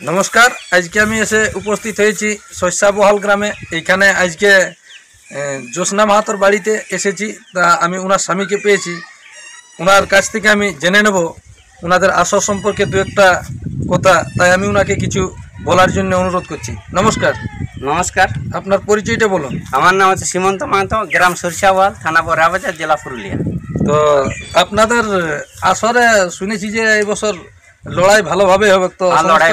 নমস্কার, আজকে আমি এসে উপস্থিত হয়েছি শস্যাবহাল গ্রামে। এইখানে আজকে জ্যোৎস্না মাহাতোর বাড়িতে এসেছি। তা আমি ওনার স্বামীকে পেয়েছি, ওনার কাছ থেকে আমি জেনে নেব ওনাদের আসর সম্পর্কে দু একটা কথা। তাই আমি ওনাকে কিছু বলার জন্য অনুরোধ করছি। নমস্কার। নমস্কার, আপনার পরিচয়টা বলুন। আমার নাম হচ্ছে সীমন্ত মাহাতো, গ্রাম সরিষাবহাল, থানা বড়াবাজার, জেলা পুরুলিয়া। তো আপনাদের আসরে শুনেছি যে এই বছর লড়াই ভালোভাবে হবে। তো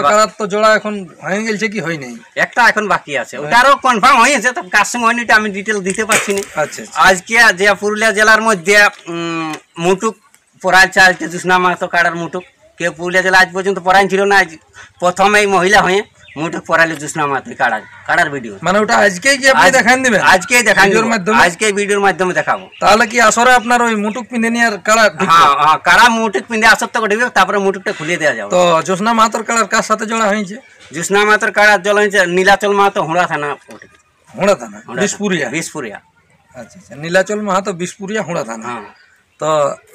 কারার তো জোড়া এখন হয়ে গেছে কি হয় নাই? একটা এখন বাকি আছে, ওটারও কনফার্ম হয়েছে, তো কার সঙ্গে হয়নি আমি ডিটেল দিতে পারছি না। আচ্ছা, আজকে যে পুরুলিয়া জেলার মধ্যে মুটুক পড়ায় চালছে, জ্যোৎস্না মাহাতো কাড়ার মুটুক। কেউ পুরুলিয়া জেলা আজ পর্যন্ত পড়াই ছিল না, আজ প্রথমেই মহিলা হয়ে মুটুক পড়াইলে জ্যোৎস্না মাহাতো কাড়ার ভিডিও। মানে ওটা আজকেই কি আপনি দেখান দিবেন? আজকেই দেখান, আজকে ভিডিওর মাধ্যমে দেখাবো। তাহলে কি আসরে আপনার ওই মুটুক পিঁধে নিয়ে কাড়া? হ্যাঁ, কাড়া মুটুক পিঁধে আসর তো ঢুকবে, তারপরে মুটুকটা খুলে দেওয়া যাবে। তো জ্যোৎস্না মাহাতোর কাড়ার কার সাথে জোড়া হয়েছে? জ্যোৎস্না মাহাতোর কাড়ার জল হয়েছে নীলাচল মাহাতো, হুড়া থানা। হুড়া থানা, বিশপুরিয়া। আচ্ছা, নীলাচল মাহাতো, বিশপুরিয়া, হুড়া থানা। তো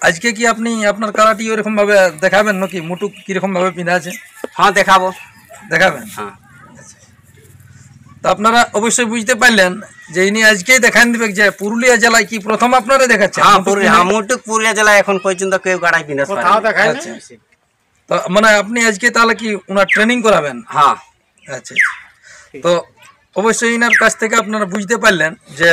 আজকে কি আপনি আপনার কাড়াটি ওরকম ভাবে দেখাবেন নাকি? মুটুক কিরকম ভাবে পিঁধা আছে? হ্যাঁ, দেখাবেন। হ্যাঁ, তো আপনারা অবশ্যই বুঝতে পারলেন যে ইনি আজকেই দেখান দিবে যে পুরুলিয়া জেলায় কি প্রথম আপনারা দেখাচ্ছেন? মুটুক পুরুলিয়া জেলায় এখন পর্যন্ত কেউ গাড়াই পিঁধে। তো মানে আপনি আজকে তাহলে কি ওনার ট্রেনিং করাবেন? হ্যাঁ। আচ্ছা, তো অবশ্যই ইনার কাছ থেকে আপনারা বুঝতে পারলেন যে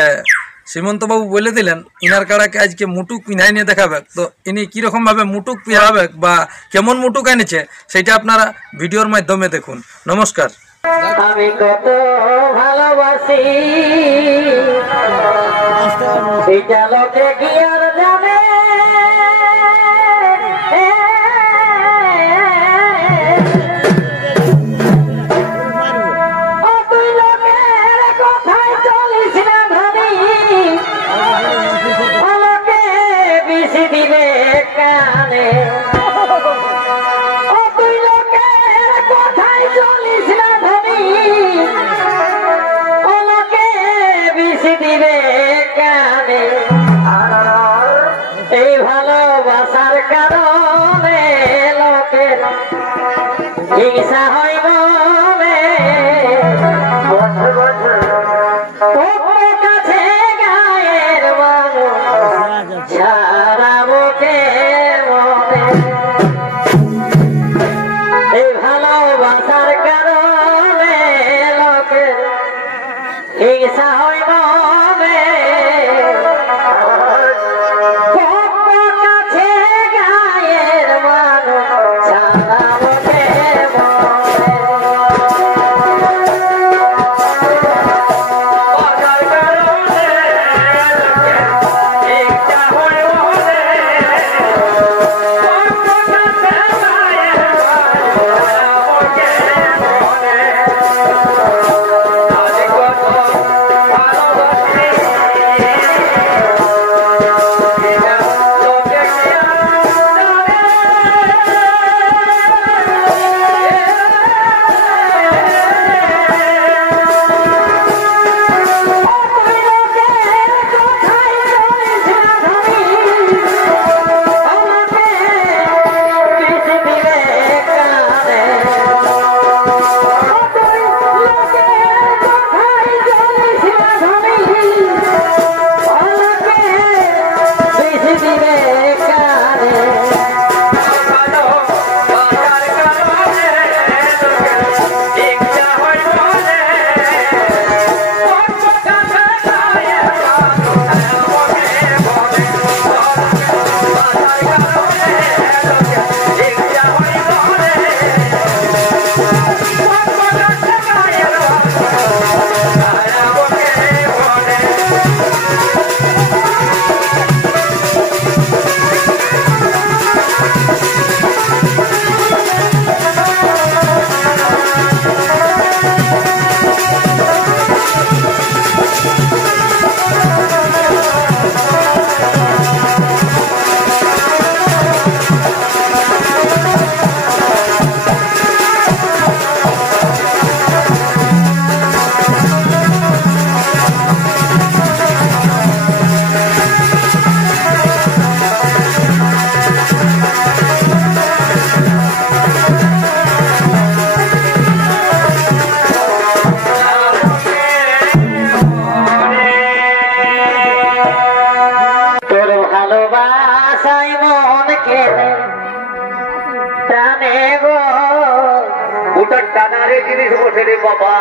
সীমন্তবাবু বলে দিলেন ইনার কাড়াকে আজকে মুটুক পিঁধাই নিয়ে দেখাবে। তো ইনি কীরকম ভাবে মুটুক পিঁধাবে বা কেমন মুটুক এনেছে সেটা আপনারা ভিডিওর মাধ্যমে দেখুন। নমস্কার। আমি কত ভালোবাসি এটা লোকে কি আর জানে। এই ভালোবাসার কারণে লোকের হিংসা হয় মনে। কাছে গায়ের মানুষ সারা বুকের মনে। এই ভালোবাসার কারণে লোকের হিংসা হয় মনে। জিনিস বসে রে বাবা